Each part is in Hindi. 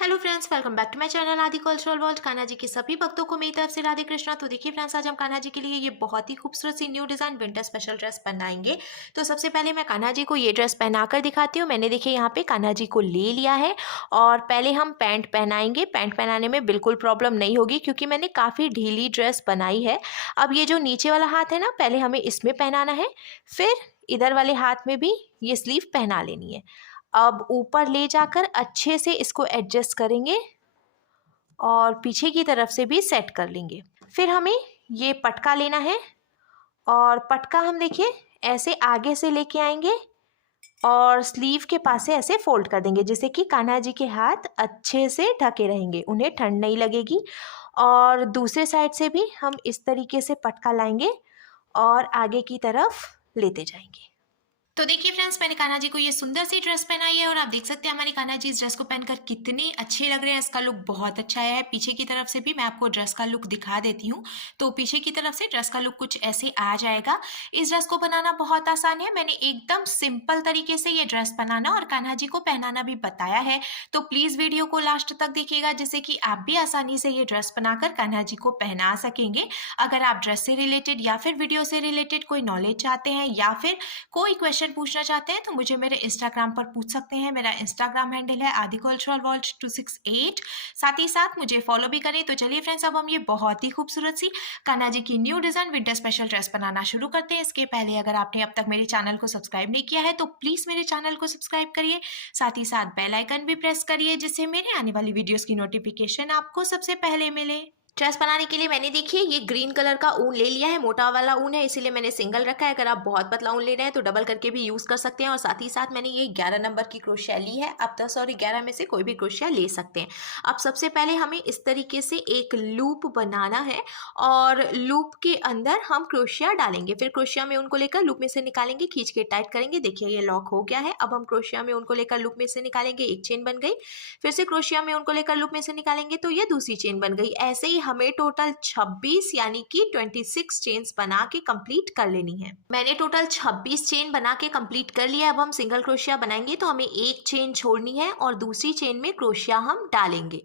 Hello friends, welcome back to my channel Aadi cultural world. Kanha ji के सभी भक्तों को मेरी तरफ से राधे कृष्णा। तो देखिए फ्रेंड्स, आज हम कान्हा जी के लिए ये बहुत ही खूबसूरत सी new design winter special dress बनाएंगे। तो सबसे पहले मैं कान्हा जी को ये ड्रेस पहनाकर दिखाती हूँ। मैंने देखिए यहाँ पे कान्हा जी को ले लिया है और पहले हम पैंट पहनाएंगे। पैंट पहनाने में बिल्कुल प्रॉब्लम नहीं होगी क्योंकि मैंने काफ़ी ढीली ड्रेस बनाई है। अब ये जो नीचे वाला हाथ है ना, पहले हमें इसमें पहनाना है, फिर इधर वाले हाथ में भी ये स्लीव पहना लेनी है। अब ऊपर ले जाकर अच्छे से इसको एडजस्ट करेंगे और पीछे की तरफ से भी सेट कर लेंगे। फिर हमें ये पटका लेना है और पटका हम देखिए ऐसे आगे से लेके आएंगे और स्लीव के पास से ऐसे फोल्ड कर देंगे, जिससे कि कान्हा जी के हाथ अच्छे से ढके रहेंगे, उन्हें ठंड नहीं लगेगी। और दूसरे साइड से भी हम इस तरीके से पटका लाएंगे और आगे की तरफ लेते जाएंगे। तो देखिए फ्रेंड्स, मैंने कान्हा जी को ये सुंदर सी ड्रेस पहनाई है और आप देख सकते हैं हमारी कान्हा जी इस ड्रेस को पहनकर कितने अच्छे लग रहे हैं। इसका लुक बहुत अच्छा है। पीछे की तरफ से भी मैं आपको ड्रेस का लुक दिखा देती हूँ। तो पीछे की तरफ से ड्रेस का लुक कुछ ऐसे आ जाएगा। इस ड्रेस को बनाना बहुत आसान है। मैंने एकदम सिंपल तरीके से ये ड्रेस बनाना और कान्हा जी को पहनाना भी बताया है। तो प्लीज वीडियो को लास्ट तक देखिएगा, जिससे कि आप भी आसानी से ये ड्रेस बनाकर कान्हा जी को पहना सकेंगे। अगर आप ड्रेस से रिलेटेड या फिर वीडियो से रिलेटेड कोई नॉलेज चाहते हैं या फिर कोई क्वेश्चन पूछना चाहते हैं तो मुझे मेरे इंस्टाग्राम पर पूछ सकते हैं। मेरा इंस्टाग्राम हैंडल है आदि कल्चरल वर्ल्ड 268। साथ ही साथ मुझे फॉलो भी करें। तो चलिए फ्रेंड्स, अब हम ये बहुत ही खूबसूरत सी कान्हा जी की new design winter special dress बनाना शुरू करते हैं। इसके पहले अगर आपने अब तक मेरे चैनल को सब्सक्राइब नहीं किया है तो प्लीज मेरे चैनल को सब्सक्राइब करिए। साथ ही साथ बेल आइकन भी प्रेस करिए, जिससे मेरे आने वाली वीडियोस की नोटिफिकेशन आपको सबसे पहले मिले। ड्रेस बनाने के लिए मैंने देखिए ये ग्रीन कलर का ऊन ले लिया है। मोटा वाला ऊन है, इसीलिए मैंने सिंगल रखा है। अगर आप बहुत पतला ऊन ले रहे हैं तो डबल करके भी यूज कर सकते हैं। और साथ ही साथ मैंने ये 11 नंबर की क्रोशिया ली है। आप 10 और 11 में से कोई भी क्रोशिया ले सकते हैं। अब सबसे पहले हमें इस तरीके से एक लूप बनाना है और लूप के अंदर हम क्रोशिया डालेंगे। फिर क्रोशिया में उनको लेकर लूप में से निकालेंगे, खींच के टाइट करेंगे। देखिए ये लॉक हो गया है। अब हम क्रोशिया में उनको लेकर लूप में से निकालेंगे, एक चेन बन गई। फिर से क्रोशिया में उनको लेकर लूप में से निकालेंगे तो ये दूसरी चेन बन गई। ऐसे ही हमें टोटल 26 यानी कि 26 चेन्स बना के कंप्लीट कर लेनी है। मैंने टोटल 26 चेन बना के कंप्लीट कर लिया। अब हम सिंगल क्रोशिया बनाएंगे तो हमें एक चेन छोड़नी है और दूसरी चेन में क्रोशिया हम डालेंगे।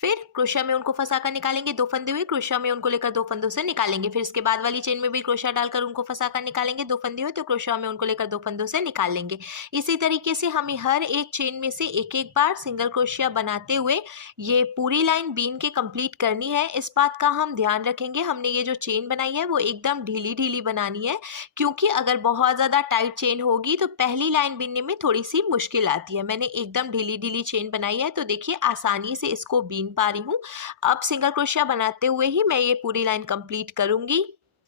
फिर क्रोशिया में उनको फंसा कर निकालेंगे, दो फंदे हुए क्रोशिया में उनको लेकर दो फंदों से निकालेंगे। फिर इसके बाद वाली चेन में भी क्रोशिया डालकर उनको फंसा कर निकालेंगे, दो फंदे हुए तो क्रोशिया में उनको लेकर दो फंदों से निकाल लेंगे। इसी तरीके से हमें हर एक चेन में से एक एक बार सिंगल क्रोशिया बनाते हुए ये पूरी लाइन बीन के कंप्लीट करनी है। इस बात का हम ध्यान रखेंगे, हमने ये जो चेन बनाई है वो एकदम ढीली ढीली बनानी है, क्योंकि अगर बहुत ज़्यादा टाइट चेन होगी तो पहली लाइन बीनने में थोड़ी सी मुश्किल आती है। मैंने एकदम ढीली ढीली चेन बनाई है तो देखिए आसानी से इसको बीन पा रही हूँ। अब सिंगल क्रोशिया बनाते हुए ही मैं ये पूरी लाइन कंप्लीट करूंगी।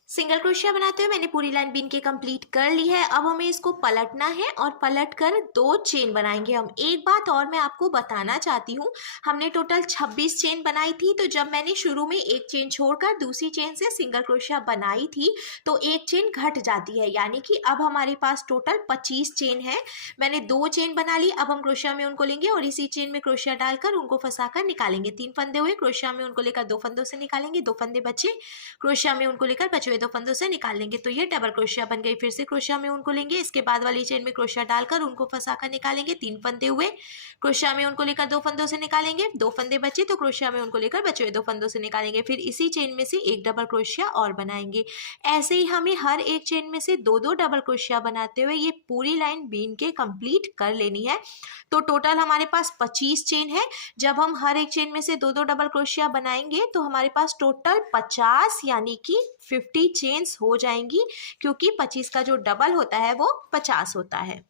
सिंगल क्रोशिया बनाते हुए मैंने पूरी लाइन बीन के कंप्लीट कर ली है। अब हमें इसको पलटना है और पलट कर दो चेन बनाएंगे हम। एक बात और मैं आपको बताना चाहती हूँ, हमने टोटल 26 चेन बनाई थी, तो जब मैंने शुरू में एक चेन छोड़कर दूसरी चेन से सिंगल क्रोशिया बनाई थी तो एक चेन घट जाती है, यानी कि अब हमारे पास टोटल 25 चेन है। मैंने दो चेन बना ली। अब हम क्रोशिया में उनको लेंगे और इसी चेन में क्रोशिया डालकर उनको फंसा कर निकालेंगे। तीन फंदे हुए क्रोशिया में उनको लेकर दो फंदों से निकालेंगे, दो फंदे बचे क्रोशिया में उनको लेकर बचे हुए दो फंदों से निकाल लेंगे। तो ये डबल क्रोशिया बन गई। फिर से क्रोशिया में उनको लेंगे, इसके बाद वाली चेन में क्रोशिया डालकर उनको फंसा कर निकालेंगे। तीन फंदे हुए क्रोशिया में उनको लेकर दो फंदों से निकालेंगे, दो फंदे बचे तो क्रोशिया में उनको लेकर बचे हुए दो फंदों से निकालेंगे। फिर इसी चेन में से एक डबल क्रोशिया और बनाएंगे। ऐसे ही हमें हर एक चेन में से दो दो डबल क्रोशिया बनाते हुए ये पूरी लाइन बीन के कंप्लीट कर लेनी है। तो टोटल हमारे पास 25 चेन है। जब हम हर एक चेन में से दो दो डबल क्रोशिया बनाएंगे तो हमारे पास टोटल 50 यानी कि 50 चेन्स हो जाएंगी, क्योंकि 25 का जो डबल होता है वो 50 होता है।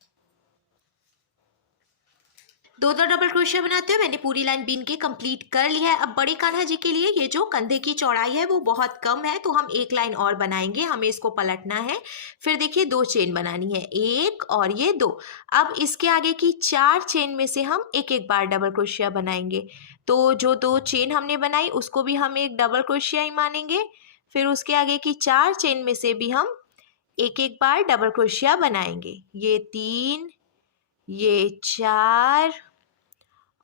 दो दो डबल क्रोशिया बनाते हुए मैंने पूरी लाइन बीन के कंप्लीट कर ली है। अब बड़े कान्हा जी के लिए ये जो कंधे की चौड़ाई है वो बहुत कम है, तो हम एक लाइन और बनाएंगे। हमें इसको पलटना है। फिर देखिए दो चेन बनानी है, एक और ये दो। अब इसके आगे की चार चेन में से हम एक एक बार डबल क्रोशिया बनाएंगे। तो जो दो चेन हमने बनाई उसको भी हम एक डबल क्रोशिया ही मानेंगे। फिर उसके आगे की चार चेन में से भी हम एक एक बार डबल क्रोशिया बनाएंगे। ये तीन, ये चार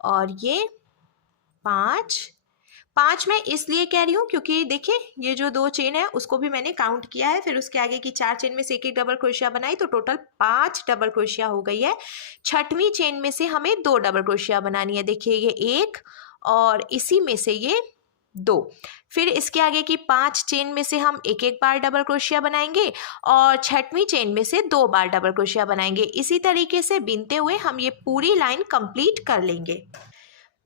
और ये 5। 5 मैं इसलिए कह रही हूँ क्योंकि देखिए ये जो 2 चेन है उसको भी मैंने काउंट किया है, फिर उसके आगे की 4 चेन में से एक एक डबल क्रोशिया बनाई तो टोटल 5 डबल क्रोशिया हो गई है। छठवीं चेन में से हमें 2 डबल क्रोशिया बनानी है। देखिए ये 1 और इसी में से ये 2। फिर इसके आगे की 5 चेन में से हम एक एक बार डबल क्रोशिया बनाएंगे और छठवीं चेन में से 2 बार डबल क्रोशिया बनाएंगे। इसी तरीके से बीनते हुए हम ये पूरी लाइन कंप्लीट कर लेंगे।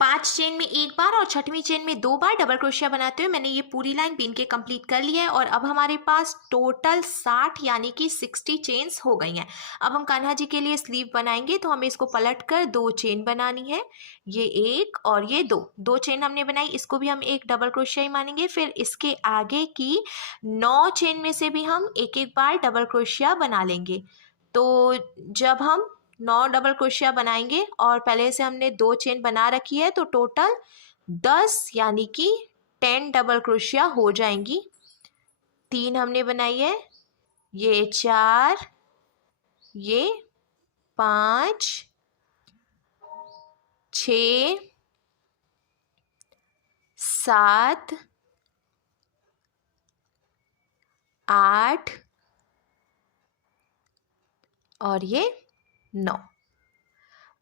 5 चेन में एक बार और छठवीं चेन में 2 बार डबल क्रोशिया बनाते हुए मैंने ये पूरी लाइन बीन के कंप्लीट कर लिया है और अब हमारे पास टोटल 60 यानी कि 60 चेन्स हो गई हैं। अब हम कान्हा जी के लिए स्लीव बनाएंगे तो हमें इसको पलट कर 2 चेन बनानी है। ये 1 और ये 2 चेन हमने बनाई, इसको भी हम एक डबल क्रोशिया ही मानेंगे। फिर इसके आगे की 9 चेन में से भी हम एक एक बार डबल क्रोशिया बना लेंगे। तो जब हम 9 डबल क्रोशिया बनाएंगे और पहले से हमने 2 चेन बना रखी है तो टोटल 10 यानी कि 10 डबल क्रोशिया हो जाएंगी। 3 हमने बनाई है, ये 4, ये 5, 6, 7, 8 और ये 9।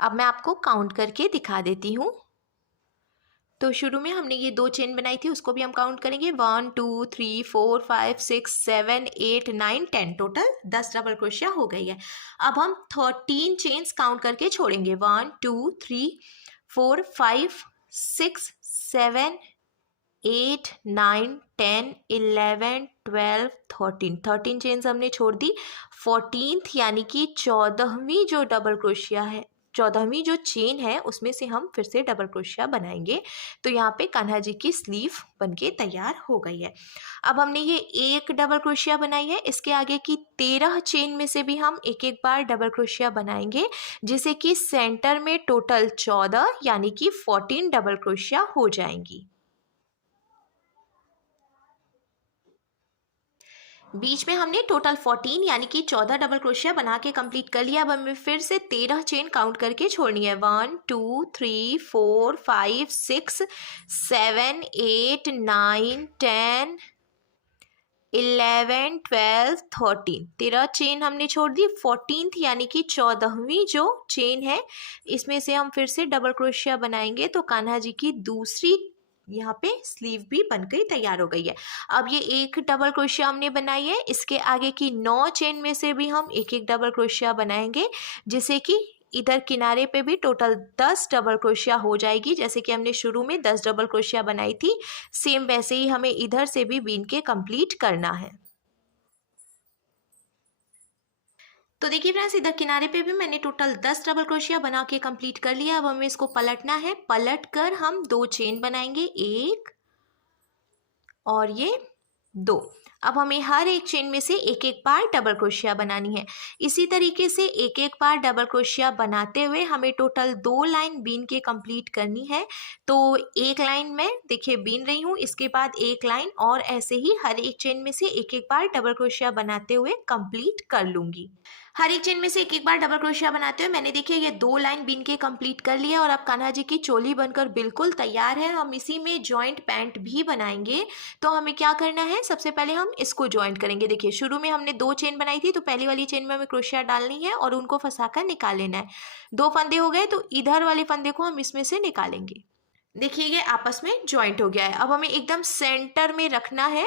अब मैं आपको काउंट करके दिखा देती हूँ। तो शुरू में हमने ये 2 चेन बनाई थी उसको भी हम काउंट करेंगे। 1 2 3 4 5 6 7 8 9 10 टोटल 10 डबल क्रोशिया हो गई है। अब हम 13 चेन्स काउंट करके छोड़ेंगे। 1 2 3 4 5 6 7 8 9 10 11 12 13 चेन्स हमने छोड़ दी। 14th यानी कि 14वीं जो डबल क्रोशिया है, 14वीं जो चेन है उसमें से हम फिर से डबल क्रोशिया बनाएंगे। तो यहाँ पे कान्हा जी की स्लीव बनके तैयार हो गई है। अब हमने ये एक डबल क्रोशिया बनाई है, इसके आगे की 13 चेन में से भी हम एक एक बार डबल क्रोशिया बनाएंगे जिससे कि सेंटर में टोटल 14 यानी कि 14 डबल क्रोशिया हो जाएंगी। बीच में हमने टोटल 14 यानी कि 14 डबल क्रोशिया बना के कंप्लीट कर लिया। अब हमें फिर से 13 चेन काउंट करके छोड़नी है। 1 2 3 4 5 6 7 8 9 10 11 12 13 13 चेन हमने छोड़ दी। 14th यानी कि 14वीं जो चेन है इसमें से हम फिर से डबल क्रोशिया बनाएंगे तो कान्हा जी की दूसरी यहाँ पे स्लीव भी बनकर तैयार हो गई है। अब ये एक डबल क्रोशिया हमने बनाई है, इसके आगे की 9 चेन में से भी हम एक एक डबल क्रोशिया बनाएंगे जिससे कि इधर किनारे पे भी टोटल 10 डबल क्रोशिया हो जाएगी। जैसे कि हमने शुरू में 10 डबल क्रोशिया बनाई थी, सेम वैसे ही हमें इधर से भी बीन के कंप्लीट करना है। तो देखिए फ्रेंड्स, इधर किनारे पे भी मैंने टोटल 10 डबल क्रोशिया बना के कंप्लीट कर लिया। अब हमें इसको पलटना है। पलट कर हम 2 चेन बनाएंगे, एक और ये 2। अब हमें हर एक चेन में से एक एक बार डबल क्रोशिया बनानी है। इसी तरीके से एक एक बार डबल क्रोशिया बनाते हुए हमें टोटल 2 लाइन बीन के कंप्लीट करनी है। तो एक लाइन में देखिए बीन रही हूँ, इसके बाद एक लाइन और ऐसे ही हर एक चेन में से एक एक बार डबल क्रोशिया बनाते हुए कंप्लीट कर लूँगी। हर एक चेन में से एक एक बार डबल क्रोशिया बनाते हुए मैंने देखिए ये 2 लाइन बीन के कंप्लीट कर लिया और अब कान्हा जी की चोली बनकर बिल्कुल तैयार है। हम इसी में जॉइंट पैंट भी बनाएंगे। तो हमें क्या करना है, सबसे पहले हम इसको जॉइंट करेंगे। देखिए शुरू में हमने 2 चेन बनाई थी तो पहली वाली चेन में हमें क्रोशिया डालनी है और उनको फंसाकर निकाल लेना है। 2 फंदे हो गए तो इधर वाले फंदे को हम इसमें से निकालेंगे। देखिए ये आपस में जॉइंट हो गया है। अब हमें एकदम सेंटर में रखना है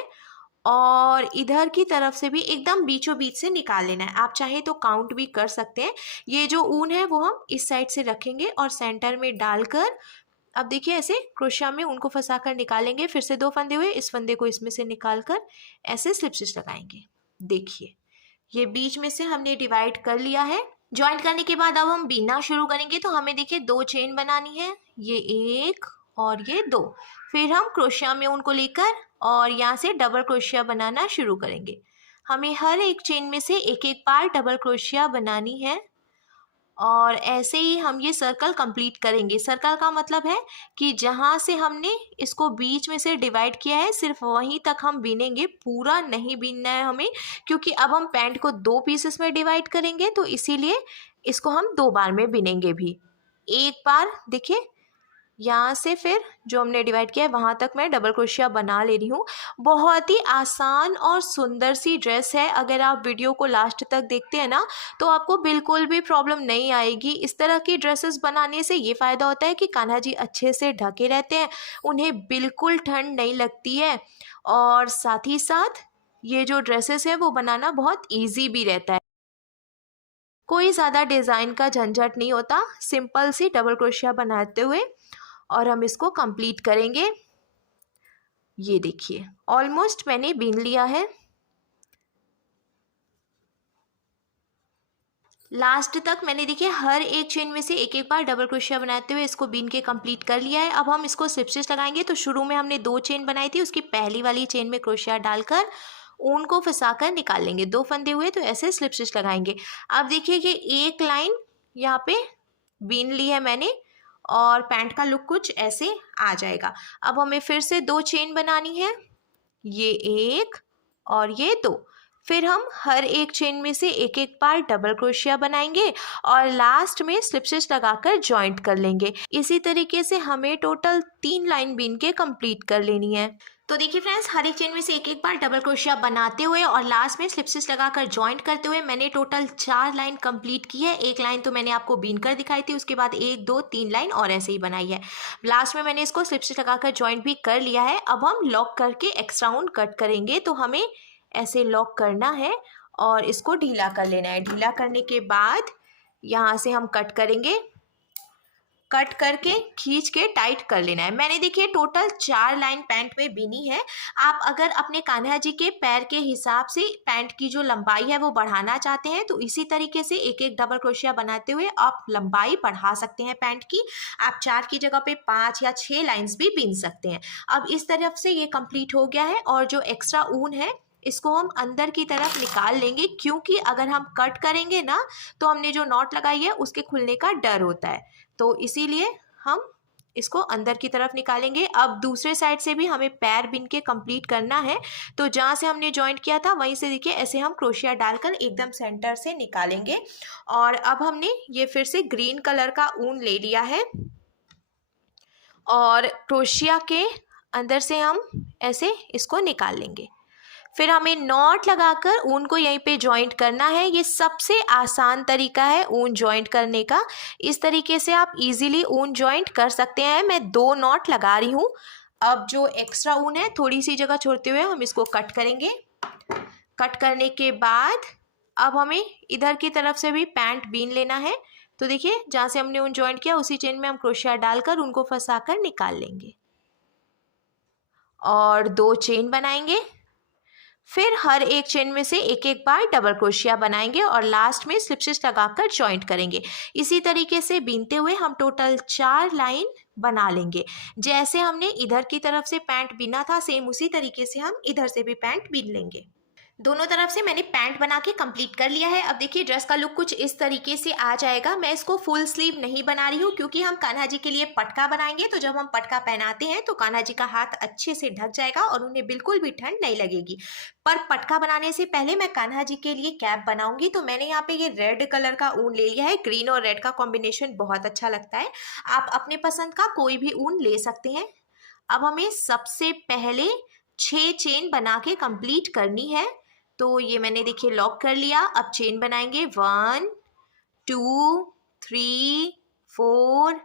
और इधर की तरफ से भी एकदम बीचों बीच से निकाल लेना है। आप चाहे तो काउंट भी कर सकते हैं। ये जो ऊन है वो हम इस साइड से रखेंगे और सेंटर में डालकर अब देखिए ऐसे क्रोशिया में उनको फंसाकर निकालेंगे। फिर से 2 फंदे हुए, इस फंदे को इसमें से निकालकर ऐसे स्लिप स्टिच लगाएंगे। देखिए ये बीच में से हमने डिवाइड कर लिया है। ज्वाइंट करने के बाद अब हम बीनना शुरू करेंगे। तो हमें देखिए 2 चेन बनानी है, ये 1 और ये 2। फिर हम क्रोशिया में उनको लेकर और यहाँ से डबल क्रोशिया बनाना शुरू करेंगे। हमें हर एक चेन में से एक एक बार डबल क्रोशिया बनानी है और ऐसे ही हम ये सर्कल कंप्लीट करेंगे। सर्कल का मतलब है कि जहाँ से हमने इसको बीच में से डिवाइड किया है सिर्फ वहीं तक हम बीनेंगे, पूरा नहीं बीनना है हमें, क्योंकि अब हम पैंट को 2 पीसेस में डिवाइड करेंगे तो इसीलिए इसको हम 2 बार में बीनेंगे भी। एक बार देखिए यहाँ से फिर जो हमने डिवाइड किया है वहाँ तक मैं डबल क्रोशिया बना ले रही हूँ। बहुत ही आसान और सुंदर सी ड्रेस है। अगर आप वीडियो को लास्ट तक देखते हैं ना तो आपको बिल्कुल भी प्रॉब्लम नहीं आएगी। इस तरह की ड्रेसेस बनाने से ये फ़ायदा होता है कि कान्हा जी अच्छे से ढके रहते हैं, उन्हें बिल्कुल ठंड नहीं लगती है और साथ ही साथ ये जो ड्रेसेस हैं वो बनाना बहुत ईजी भी रहता है। कोई ज़्यादा डिज़ाइन का झंझट नहीं होता, सिंपल सी डबल क्रोशिया बनाते हुए और हम इसको कंप्लीट करेंगे। ये देखिए ऑलमोस्ट मैंने बीन लिया है। लास्ट तक मैंने देखिए हर एक चेन में से एक एक बार डबल क्रोशिया बनाते हुए इसको बीन के कंप्लीट कर लिया है। अब हम इसको स्लिप स्टिच लगाएंगे। तो शुरू में हमने 2 चेन बनाई थी, उसकी पहली वाली चेन में क्रोशिया डालकर ऊन को फंसाकर निकाल लेंगे। 2 फंदे हुए तो ऐसे स्लिप स्टिच लगाएंगे। अब देखिए कि एक लाइन यहाँ पे बीन ली है मैंने और पैंट का लुक कुछ ऐसे आ जाएगा। अब हमें फिर से 2 चेन बनानी है, ये 1 और ये 2। फिर हम हर एक चेन में से एक एक बार डबल क्रोशिया बनाएंगे और लास्ट में स्लिप स्टिच लगाकर जॉइंट कर लेंगे। इसी तरीके से हमें टोटल 3 लाइन बीन के कंप्लीट कर लेनी है। तो देखिए फ्रेंड्स, हर एक चेन में से एक एक बार डबल क्रोशिया बनाते हुए और लास्ट में स्लिप स्टिच लगाकर जॉइंट करते हुए मैंने टोटल 4 लाइन कंप्लीट की है। एक लाइन तो मैंने आपको बीन कर दिखाई थी, उसके बाद 1 2 3 लाइन और ऐसे ही बनाई है। लास्ट में मैंने इसको स्लिप स्टिच लगाकर जॉइंट भी कर लिया है। अब हम लॉक करके एक्स्ट्रा ऊन कट करेंगे। तो हमें ऐसे लॉक करना है और इसको ढीला कर लेना है। ढीला करने के बाद यहाँ से हम कट करेंगे, कट करके खींच के टाइट कर लेना है। मैंने देखिए टोटल 4 लाइन पैंट में बीनी है। आप अगर अपने कान्हा जी के पैर के हिसाब से पैंट की जो लंबाई है वो बढ़ाना चाहते हैं तो इसी तरीके से एक एक डबल क्रोशिया बनाते हुए आप लंबाई बढ़ा सकते हैं पैंट की। आप 4 की जगह पे 5 या 6 लाइन्स भी बीन सकते हैं। अब इस तरफ से ये कंप्लीट हो गया है और जो एक्स्ट्रा ऊन है इसको हम अंदर की तरफ निकाल लेंगे, क्योंकि अगर हम कट करेंगे ना तो हमने जो नॉट लगाई है उसके खुलने का डर होता है। तो इसीलिए हम इसको अंदर की तरफ निकालेंगे। अब दूसरे साइड से भी हमें पैर बिन के कंप्लीट करना है। तो जहाँ से हमने जॉइंट किया था वहीं से देखिए ऐसे हम क्रोशिया डालकर एकदम सेंटर से निकालेंगे। और अब हमने ये फिर से ग्रीन कलर का ऊन ले लिया है और क्रोशिया के अंदर से हम ऐसे इसको निकाल लेंगे। फिर हमें नॉट लगाकर ऊन को यहीं पे जॉइंट करना है। ये सबसे आसान तरीका है ऊन जॉइंट करने का। इस तरीके से आप इजीली ऊन जॉइंट कर सकते हैं। मैं 2 नॉट लगा रही हूँ। अब जो एक्स्ट्रा ऊन है थोड़ी सी जगह छोड़ते हुए हम इसको कट करेंगे। कट करने के बाद अब हमें इधर की तरफ से भी पैंट बीन लेना है। तो देखिए जहाँ से हमने ऊन जॉइंट किया उसी चेन में हम क्रोशिया डालकर उनको फंसाकर निकाल लेंगे और 2 चेन बनाएंगे। फिर हर एक चेन में से एक एक बार डबल क्रोशिया बनाएंगे और लास्ट में स्लिप स्टिच लगाकर जॉइंट करेंगे। इसी तरीके से बीनते हुए हम टोटल 4 लाइन बना लेंगे। जैसे हमने इधर की तरफ से पैंट बीना था सेम उसी तरीके से हम इधर से भी पैंट बीन लेंगे। दोनों तरफ से मैंने पैंट बना के कंप्लीट कर लिया है। अब देखिए ड्रेस का लुक कुछ इस तरीके से आ जाएगा। मैं इसको फुल स्लीव नहीं बना रही हूँ क्योंकि हम कान्हा जी के लिए पटका बनाएंगे। तो जब हम पटका पहनाते हैं तो कान्हा जी का हाथ अच्छे से ढक जाएगा और उन्हें बिल्कुल भी ठंड नहीं लगेगी। पर पटका बनाने से पहले मैं कान्हा जी के लिए कैप बनाऊंगी। तो मैंने यहाँ पे ये रेड कलर का ऊन ले लिया है। ग्रीन और रेड का कॉम्बिनेशन बहुत अच्छा लगता है। आप अपने पसंद का कोई भी ऊन ले सकते हैं। अब हमें सबसे पहले 6 चेन बना के कंप्लीट करनी है। तो ये मैंने देखिए लॉक कर लिया। अब चेन बनाएंगे 1 2 3 4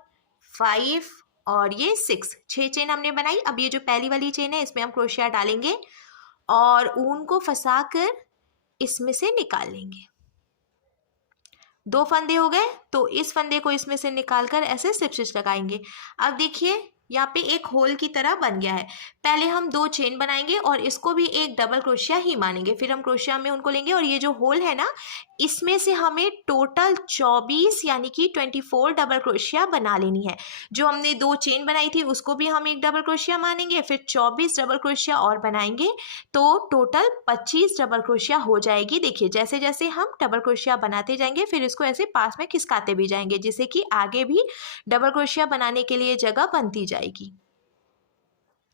5 और ये 6 चेन हमने बनाई। अब ये जो पहली वाली चेन है इसमें हम क्रोशिया डालेंगे और ऊन को फंसाकर इसमें से निकाल लेंगे। 2 फंदे हो गए तो इस फंदे को इसमें से निकालकर ऐसे स्लिप स्टिच लगाएंगे। अब देखिए यहाँ पे एक होल की तरह बन गया है। पहले हम 2 चेन बनाएंगे और इसको भी एक डबल क्रोशिया ही मानेंगे। फिर हम क्रोशिया में उनको लेंगे और ये जो होल है ना इसमें से हमें टोटल 24 यानी कि 24 डबल क्रोशिया बना लेनी है। जो हमने 2 चेन बनाई थी उसको भी हम एक डबल क्रोशिया मानेंगे, फिर 24 डबल क्रोशिया और बनाएंगे तो टोटल 25 डबल क्रोशिया हो जाएगी। देखिए जैसे जैसे हम डबल क्रोशिया बनाते जाएंगे फिर इसको ऐसे पास में खिसकाते भी जाएंगे जिससे कि आगे भी डबल क्रोशिया बनाने के लिए जगह बनती जाएगी।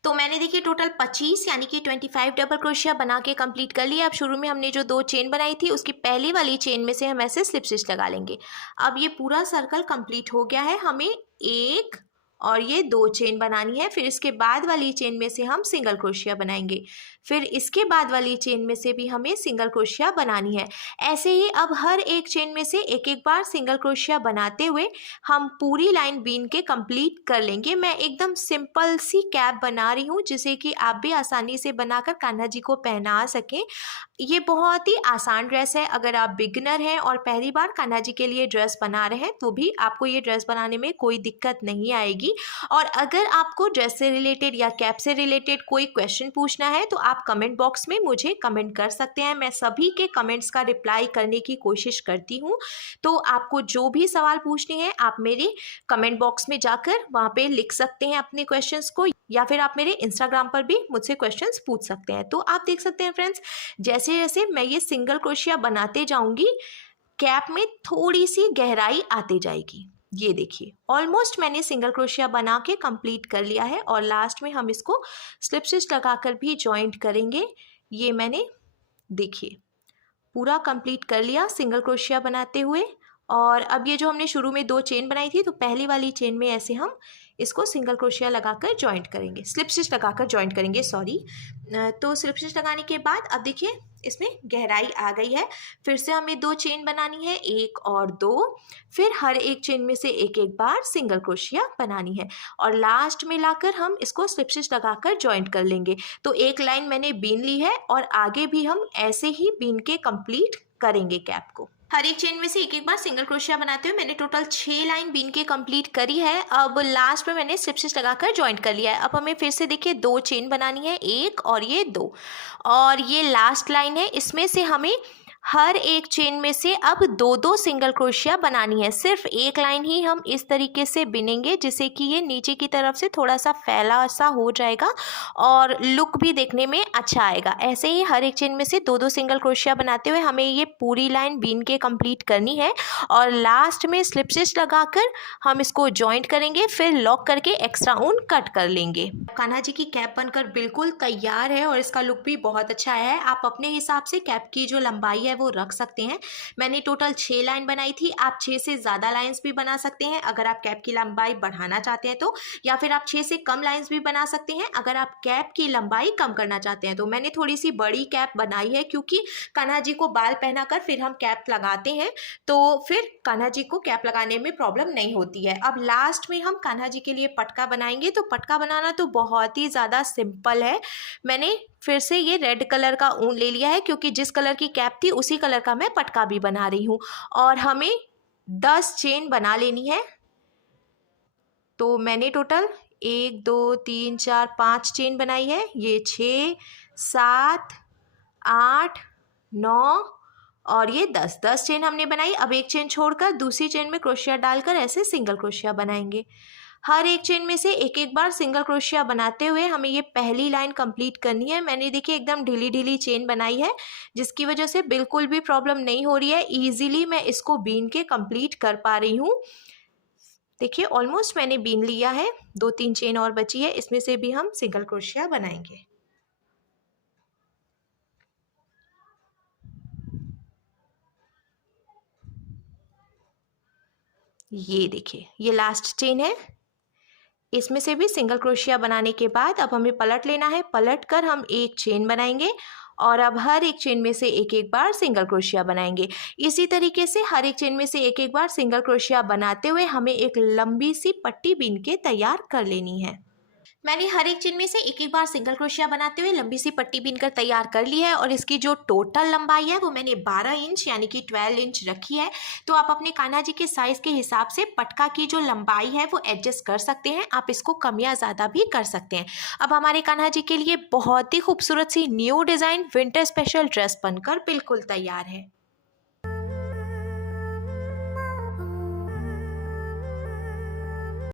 तो मैंने देखिए टोटल 25 यानी कि 25 डबल क्रोशिया बना के कंप्लीट कर लिया। अब शुरू में हमने जो 2 चेन बनाई थी उसकी पहली वाली चेन में से हम ऐसे स्लिप स्टिच लगा लेंगे। अब ये पूरा सर्कल कंप्लीट हो गया है। हमें 1 और ये 2 चेन बनानी है। फिर इसके बाद वाली चेन में से हम सिंगल क्रोशिया बनाएंगे, फिर इसके बाद वाली चेन में से भी हमें सिंगल क्रोशिया बनानी है। ऐसे ही अब हर एक चेन में से एक एक बार सिंगल क्रोशिया बनाते हुए हम पूरी लाइन बीन के कंप्लीट कर लेंगे। मैं एकदम सिंपल सी कैप बना रही हूँ जिसे कि आप भी आसानी से बनाकर कान्हा जी को पहना सकें। ये बहुत ही आसान ड्रेस है। अगर आप बिगिनर हैं और पहली बार कान्हा जी के लिए ड्रेस बना रहे हैं तो भी आपको ये ड्रेस बनाने में कोई दिक्कत नहीं आएगी। और अगर आपको ड्रेस से रिलेटेड या कैप से रिलेटेड कोई क्वेश्चन पूछना है तो आप कमेंट बॉक्स में मुझे कमेंट कर सकते हैं। मैं सभी के कमेंट्स का रिप्लाई करने की कोशिश करती हूँ। तो आपको जो भी सवाल पूछने हैं आप मेरे कमेंट बॉक्स में जाकर वहाँ पे लिख सकते हैं अपने क्वेश्चंस को, या फिर आप मेरे इंस्टाग्राम पर भी मुझसे क्वेश्चंस पूछ सकते हैं। तो आप देख सकते हैं फ्रेंड्स, जैसे जैसे मैं ये सिंगल क्रोशिया बनाते जाऊंगी कैप में थोड़ी सी गहराई आती जाएगी। ये देखिए ऑलमोस्ट मैंने सिंगल क्रोशिया बना के कंप्लीट कर लिया है और लास्ट में हम इसको स्लिप स्टिच लगाकर भी जॉइंट करेंगे। ये मैंने देखिए पूरा कंप्लीट कर लिया सिंगल क्रोशिया बनाते हुए। और अब ये जो हमने शुरू में 2 चेन बनाई थी तो पहली वाली चेन में ऐसे हम इसको सिंगल क्रोशिया लगाकर जॉइंट करेंगे, स्लिप स्टिच लगाकर जॉइंट करेंगे, सॉरी। तो स्लिप स्टिच लगाने के बाद अब देखिए इसमें गहराई आ गई है। फिर से हमें 2 चेन बनानी है, 1 और 2, फिर हर एक चेन में से एक एक बार सिंगल क्रोशिया बनानी है और लास्ट में लाकर हम इसको स्लिप स्टिच लगाकर जॉइंट कर लेंगे। तो एक लाइन मैंने बीन ली है और आगे भी हम ऐसे ही बीन के कंप्लीट करेंगे कैप को। हर एक चेन में से एक एक बार सिंगल क्रोशिया बनाते हुए मैंने टोटल 6 लाइन बीन के कंप्लीट करी है। अब लास्ट में मैंने स्लिप स्टिच लगाकर जॉइंट कर लिया है। अब हमें फिर से देखिए 2 चेन बनानी है, 1 और ये 2, और ये लास्ट लाइन है। इसमें से हमें हर एक चेन में से अब 2-2 सिंगल क्रोशिया बनानी है। सिर्फ एक लाइन ही हम इस तरीके से बिनेंगे जिससे कि ये नीचे की तरफ से थोड़ा सा फैला सा हो जाएगा और लुक भी देखने में अच्छा आएगा। ऐसे ही हर एक चेन में से 2-2 सिंगल क्रोशिया बनाते हुए हमें ये पूरी लाइन बीन के कंप्लीट करनी है और लास्ट में स्लिप स्टिच लगाकर हम इसको जॉइंट करेंगे, फिर लॉक करके एक्स्ट्रा ऊन कट कर लेंगे। कान्हा जी की कैप बनकर बिल्कुल तैयार है और इसका लुक भी बहुत अच्छा आया है। आप अपने हिसाब से कैप की जो लंबाई है वो रख सकते हैं। मैंने टोटल 6 लाइन बनाई थी, आप 6 से ज़्यादा लाइंस भी बना सकते हैं अगर आप कैप की लंबाई बढ़ाना चाहते हैं तो, या फिर आप 6 से कम लाइंस भी बना सकते हैं अगर आप कैप की लंबाई कम करना चाहते हैं। तो मैंने थोड़ी सी बड़ी कैप बनाई है क्योंकि कान्हा जी को बाल पहनाकर फिर हम कैप लगाते हैं तो फिर कान्हा जी को कैप लगाने में प्रॉब्लम नहीं होती है। अब लास्ट में हम कान्हा जी के लिए पटका बनाएंगे। तो पटका बनाना तो बहुत ही ज़्यादा सिंपल है। मैंने फिर से ये रेड कलर का ऊन ले लिया है क्योंकि जिस कलर की कैप थी उसी कलर का मैं पटका भी बना रही हूँ और हमें 10 चेन बना लेनी है। तो मैंने टोटल 1 2 3 4 5 चेन बनाई है। ये 6 7 8 9 और ये 10 चेन हमने बनाई। अब एक चेन छोड़कर दूसरी चेन में क्रोशिया डालकर ऐसे सिंगल क्रोशिया बनाएंगे। हर एक चेन में से एक एक बार सिंगल क्रोशिया बनाते हुए हमें ये पहली लाइन कंप्लीट करनी है। मैंने देखिए एकदम ढीली ढीली चेन बनाई है जिसकी वजह से बिल्कुल भी प्रॉब्लम नहीं हो रही है। ईजिली मैं इसको बीन के कंप्लीट कर पा रही हूँ। देखिए ऑलमोस्ट मैंने बीन लिया है, 2-3 चेन और बची है, इसमें से भी हम सिंगल क्रोशिया बनाएंगे। ये देखिए ये लास्ट चेन है, इसमें से भी सिंगल क्रोशिया बनाने के बाद अब हमें पलट लेना है। पलट कर हम एक चेन बनाएंगे और अब हर एक चेन में से एक एक बार सिंगल क्रोशिया बनाएंगे। इसी तरीके से हर एक चेन में से एक एक बार सिंगल क्रोशिया बनाते हुए हमें एक लंबी सी पट्टी बीन के तैयार कर लेनी है। मैंने हर एक चेन में से एक एक बार सिंगल क्रोशिया बनाते हुए लंबी सी पट्टी बीनकर तैयार कर ली है और इसकी जो टोटल लंबाई है वो मैंने 12 इंच यानी कि 12 इंच रखी है। तो आप अपने कान्हा जी के साइज़ के हिसाब से पटका की जो लंबाई है वो एडजस्ट कर सकते हैं। आप इसको कम या ज़्यादा भी कर सकते हैं। अब हमारे कान्हा जी के लिए बहुत ही खूबसूरत सी new design winter special dress बनकर बिल्कुल तैयार है।